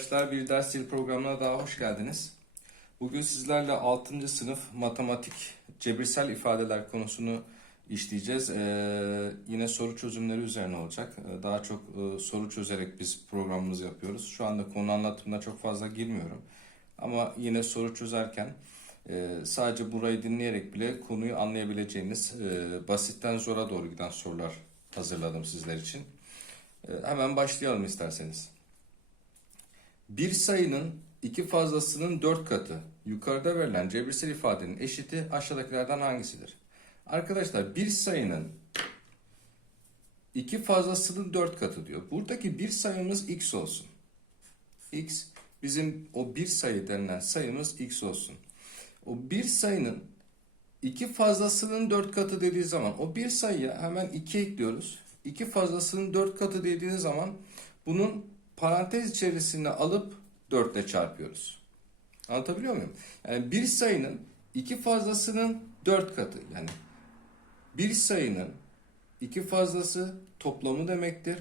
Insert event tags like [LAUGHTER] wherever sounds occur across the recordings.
arkadaşlar. Bir ders dil programına daha hoş geldiniz. Bugün sizlerle 6. sınıf matematik cebirsel ifadeler konusunu işleyeceğiz. Ee, yine soru çözümleri üzerine olacak. Ee, daha çok e, soru çözerek biz programımızı yapıyoruz. Şu anda konu anlatımına çok fazla girmiyorum. Ama yine soru çözerken e, sadece burayı dinleyerek bile konuyu anlayabileceğiniz e, basitten zora doğru giden sorular hazırladım sizler için. E, hemen başlayalım isterseniz. Bir sayının iki fazlasının dört katı yukarıda verilen cebirsel ifadenin eşiti aşağıdakilerden hangisidir? Arkadaşlar bir sayının iki fazlasının dört katı diyor. Buradaki bir sayımız x olsun. x bizim o bir sayı denilen sayımız x olsun. O bir sayının iki fazlasının dört katı dediği zaman o bir sayıya hemen iki ekliyoruz. İki fazlasının dört katı dediği zaman bunun parantez içerisine alıp 4 ile çarpıyoruz. Anlatabiliyor muyum? Yani bir sayının iki fazlasının 4 katı. Yani bir sayının iki fazlası toplamı demektir.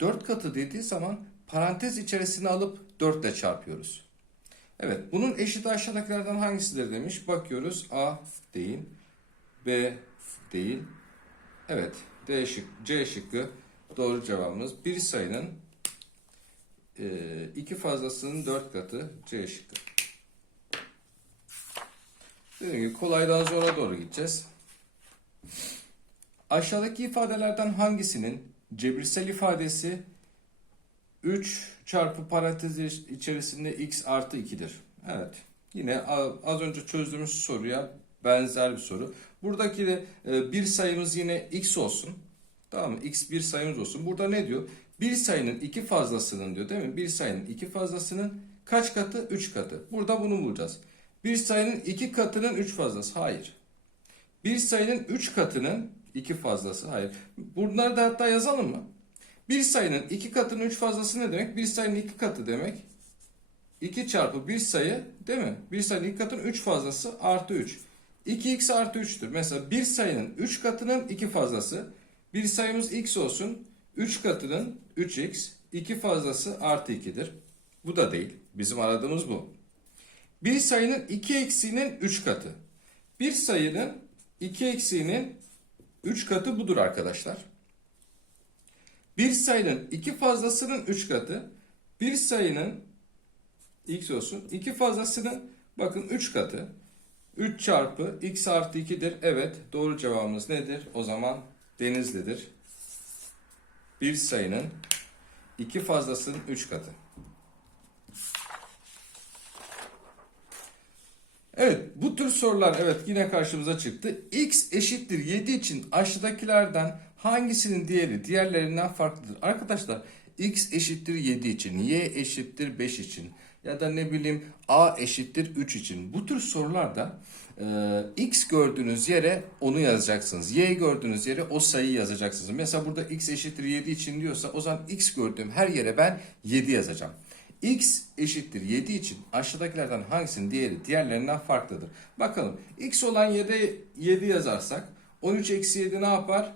4 katı dediği zaman parantez içerisine alıp 4 ile çarpıyoruz. Evet, bunun eşiti aşağıdakilerden hangisidir demiş. Bakıyoruz. A değil. B değil. Evet, D şık, C şıkkı doğru cevabımız. Bir sayının e, iki fazlasının dört katı C şıkkı. Dediğim gibi kolaydan zora doğru gideceğiz. Aşağıdaki ifadelerden hangisinin cebirsel ifadesi 3 çarpı parantez içerisinde x artı 2'dir? Evet. Yine az önce çözdüğümüz soruya benzer bir soru. Buradaki de e, bir sayımız yine x olsun. Tamam mı? x bir sayımız olsun. Burada ne diyor? Bir sayının iki fazlasının diyor değil mi? Bir sayının iki fazlasının kaç katı? Üç katı. Burada bunu bulacağız. Bir sayının iki katının üç fazlası. Hayır. Bir sayının üç katının iki fazlası. Hayır. Bunları da hatta yazalım mı? Bir sayının iki katının üç fazlası ne demek? Bir sayının iki katı demek. 2 çarpı bir sayı değil mi? Bir sayının iki katının üç fazlası artı 3. 2x artı 3'tür. Mesela bir sayının 3 katının 2 fazlası. Bir sayımız x olsun. 3 katının 3x, 2 fazlası artı 2'dir. Bu da değil. Bizim aradığımız bu. Bir sayının 2 eksiğinin 3 katı. Bir sayının 2 eksiğinin 3 katı budur arkadaşlar. Bir sayının 2 fazlasının 3 katı. Bir sayının x olsun. 2 fazlasının bakın 3 katı. 3 çarpı x artı 2'dir. Evet doğru cevabımız nedir? O zaman Denizli'dir bir sayının iki fazlasının üç katı. Evet bu tür sorular evet yine karşımıza çıktı. X eşittir 7 için aşağıdakilerden hangisinin diğeri diğerlerinden farklıdır? Arkadaşlar X eşittir 7 için, Y eşittir 5 için ya da ne bileyim A eşittir 3 için. Bu tür sorularda e, X gördüğünüz yere onu yazacaksınız. Y gördüğünüz yere o sayıyı yazacaksınız. Mesela burada X eşittir 7 için diyorsa o zaman X gördüğüm her yere ben 7 yazacağım. X eşittir 7 için aşağıdakilerden hangisinin diğeri diğerlerinden farklıdır? Bakalım X olan 7, 7 yazarsak 13 eksi 7 ne yapar?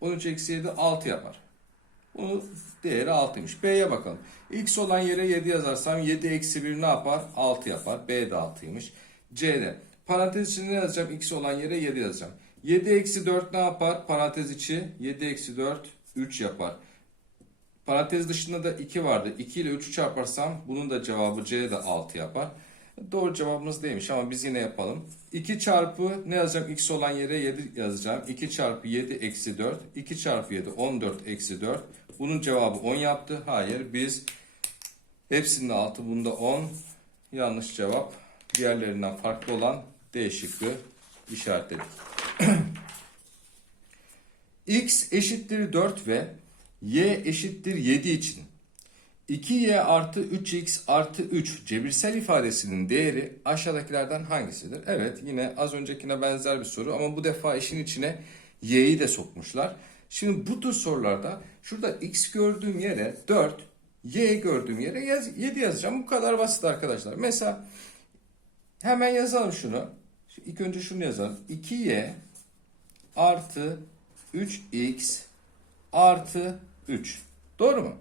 13 eksi 7 6 yapar. Bunun değeri 6'ymış. B'ye bakalım. X olan yere 7 yazarsam 7 eksi 1 ne yapar? 6 yapar. B de 6'ymış. C'de. Parantez içinde ne yazacağım? X olan yere 7 yazacağım. 7 eksi 4 ne yapar? Parantez içi 7 eksi 4 3 yapar. Parantez dışında da 2 vardı. 2 ile 3'ü çarparsam bunun da cevabı C de 6 yapar. Doğru cevabımız değilmiş ama biz yine yapalım. 2 çarpı ne yazacağım? X olan yere 7 yazacağım. 2 çarpı 7 eksi 4. 2 çarpı 7 14 eksi 4. Bunun cevabı 10 yaptı. Hayır biz hepsinde 6 bunda 10. Yanlış cevap. Diğerlerinden farklı olan D şıkkı işaretledik. [CLEARS THROAT] X eşittir 4 ve Y eşittir 7 için 2y artı 3x artı 3 cebirsel ifadesinin değeri aşağıdakilerden hangisidir? Evet yine az öncekine benzer bir soru ama bu defa işin içine y'yi de sokmuşlar. Şimdi bu tür sorularda şurada x gördüğüm yere 4, y gördüğüm yere yaz, 7 yazacağım. Bu kadar basit arkadaşlar. Mesela hemen yazalım şunu. İlk önce şunu yazalım. 2y artı 3x artı 3. Doğru mu?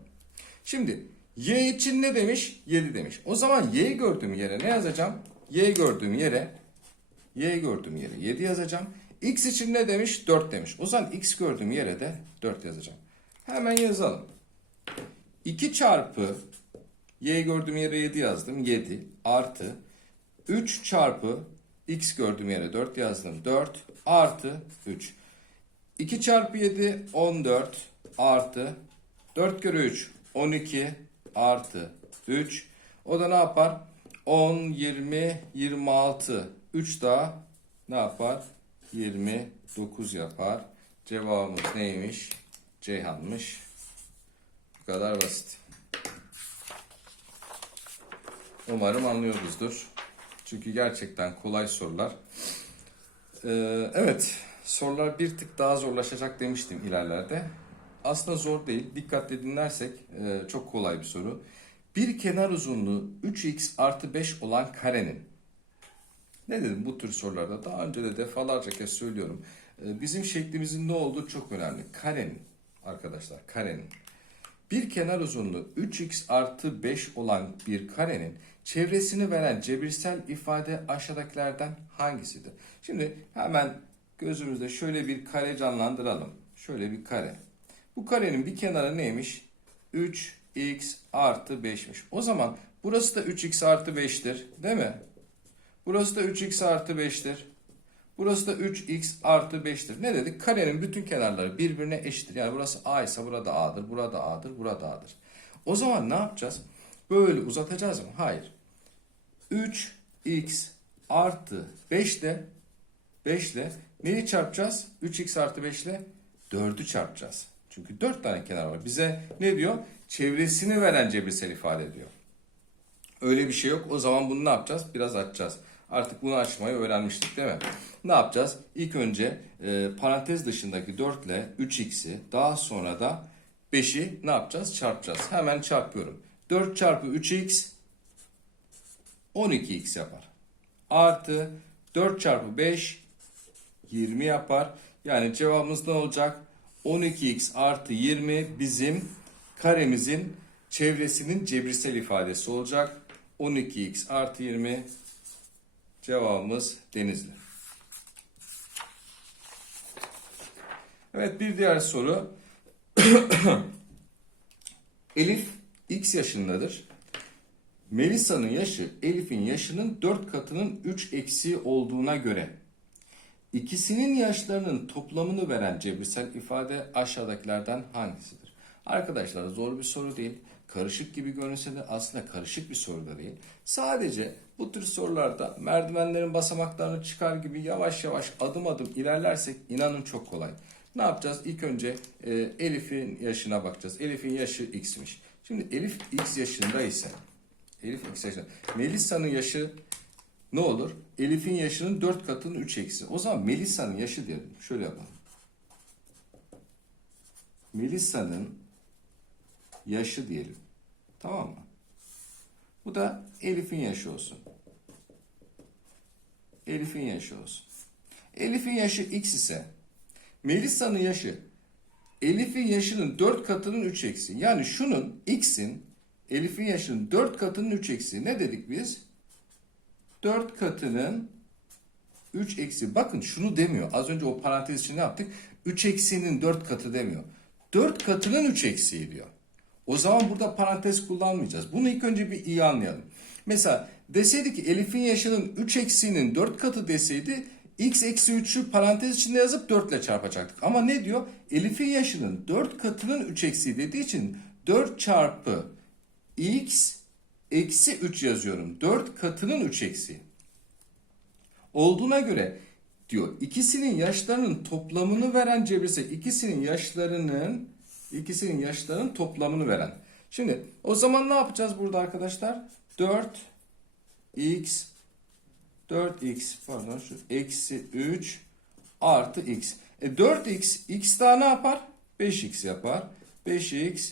Şimdi Y için ne demiş? 7 demiş. O zaman Y gördüğüm yere ne yazacağım? Y gördüğüm yere Y gördüğüm yere 7 yazacağım. X için ne demiş? 4 demiş. O zaman X gördüğüm yere de 4 yazacağım. Hemen yazalım. 2 çarpı Y gördüğüm yere 7 yazdım. 7 artı 3 çarpı X gördüğüm yere 4 yazdım. 4 artı 3. 2 çarpı 7 14 artı 4 kere 3 12 artı 3. O da ne yapar? 10, 20, 26. 3 daha ne yapar? 29 yapar. Cevabımız neymiş? Ceyhan'mış. Bu kadar basit. Umarım anlıyoruzdur. Çünkü gerçekten kolay sorular. Ee, evet, sorular bir tık daha zorlaşacak demiştim ilerlerde. Aslında zor değil. Dikkatle dinlersek e, çok kolay bir soru. Bir kenar uzunluğu 3x artı 5 olan karenin ne dedim bu tür sorularda daha önce de defalarca kez söylüyorum. Ee, Bizim şeklimizin ne olduğu çok önemli. Karenin arkadaşlar karenin. Bir kenar uzunluğu 3x artı 5 olan bir karenin çevresini veren cebirsel ifade aşağıdakilerden hangisidir? Şimdi hemen gözümüzde şöyle bir kare canlandıralım. Şöyle bir kare. Bu karenin bir kenarı neymiş? 3x artı 5'miş. O zaman burası da 3x artı 5'tir değil mi? Burası da 3x artı 5'tir. Burası da 3x artı 5'tir. Ne dedik? Karenin bütün kenarları birbirine eşittir. Yani burası a ise burada a'dır, burada a'dır, burada a'dır. O zaman ne yapacağız? Böyle uzatacağız mı? Hayır. 3x artı 5 ile 5 ile neyi çarpacağız? 3x artı 5 ile 4'ü çarpacağız. Çünkü 4 tane kenar var. Bize ne diyor? Çevresini veren cebirsel ifade diyor. Öyle bir şey yok. O zaman bunu ne yapacağız? Biraz açacağız. Artık bunu açmayı öğrenmiştik değil mi? Ne yapacağız? İlk önce e, parantez dışındaki 4 ile 3x'i daha sonra da 5'i ne yapacağız? Çarpacağız. Hemen çarpıyorum. 4 çarpı 3x 12x yapar. Artı 4 çarpı 5 20 yapar. Yani cevabımız ne olacak? 12x artı 20 bizim karemizin çevresinin cebirsel ifadesi olacak. 12x artı 20 cevabımız Denizli. Evet bir diğer soru. [COUGHS] Elif x yaşındadır. Melisa'nın yaşı Elif'in yaşının 4 katının 3 eksiği olduğuna göre ikisinin yaşlarının toplamını veren cebirsel ifade aşağıdakilerden hangisidir? Arkadaşlar zor bir soru değil. Karışık gibi görünse de aslında karışık bir soru da değil. Sadece bu tür sorularda merdivenlerin basamaklarını çıkar gibi yavaş yavaş adım adım ilerlersek inanın çok kolay. Ne yapacağız? İlk önce e, Elif'in yaşına bakacağız. Elif'in yaşı x'miş. Şimdi Elif x yaşında ise Elif x yaşında. Melisa'nın yaşı ne olur? Elif'in yaşının 4 katının 3 eksi. O zaman Melisa'nın yaşı diyelim. Şöyle yapalım. Melisa'nın yaşı diyelim. Tamam mı? Bu da Elif'in yaşı olsun. Elif'in yaşı olsun. Elif'in yaşı x ise Melisa'nın yaşı Elif'in yaşının 4 katının 3 eksi. Yani şunun x'in Elif'in yaşının 4 katının 3 eksi. Ne dedik biz? 4 katının 3 eksi. Bakın şunu demiyor. Az önce o parantez için ne yaptık? 3 eksiğinin 4 katı demiyor. 4 katının 3 eksiği diyor. O zaman burada parantez kullanmayacağız. Bunu ilk önce bir iyi anlayalım. Mesela deseydi ki Elif'in yaşının 3 eksiğinin 4 katı deseydi x eksi 3'ü parantez içinde yazıp 4 ile çarpacaktık. Ama ne diyor? Elif'in yaşının 4 katının 3 eksiği dediği için 4 çarpı x eksi 3 yazıyorum. 4 katının 3 eksiği. Olduğuna göre diyor ikisinin yaşlarının toplamını veren cebirsel ikisinin yaşlarının ikisinin yaşlarının toplamını veren. Şimdi o zaman ne yapacağız burada arkadaşlar? 4 x 4x pardon şu eksi 3 artı x. E 4x x daha ne yapar? 5x yapar. 5x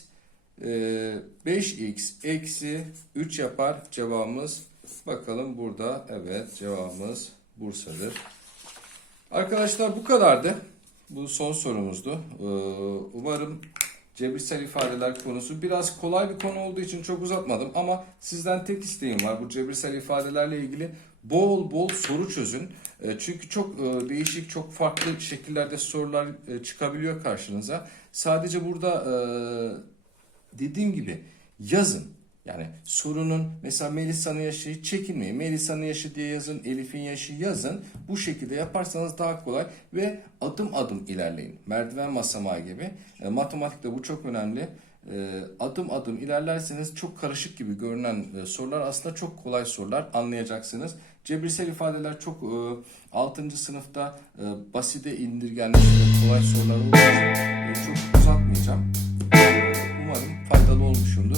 e, 5x eksi 3 yapar cevabımız. Bakalım burada evet cevabımız Bursa'dır. Arkadaşlar bu kadardı. Bu son sorumuzdu. Ee, Umarım cebirsel ifadeler konusu biraz kolay bir konu olduğu için çok uzatmadım ama sizden tek isteğim var bu cebirsel ifadelerle ilgili bol bol soru çözün. E, Çünkü çok e, değişik, çok farklı şekillerde sorular e, çıkabiliyor karşınıza. Sadece burada dediğim gibi yazın. Yani sorunun mesela Melisa'nın yaşı çekinmeyin. Melisa'nın yaşı diye yazın, Elif'in yaşı yazın. Bu şekilde yaparsanız daha kolay ve adım adım ilerleyin. Merdiven basamağı gibi. E, matematikte bu çok önemli. E, adım adım ilerlerseniz çok karışık gibi görünen e, sorular aslında çok kolay sorular anlayacaksınız. Cebirsel ifadeler çok e, 6. sınıfta e, basite indirgenmiş kolay sorular için e, çok uzatmayacağım. E, Umarım faydalı olmuşumdur.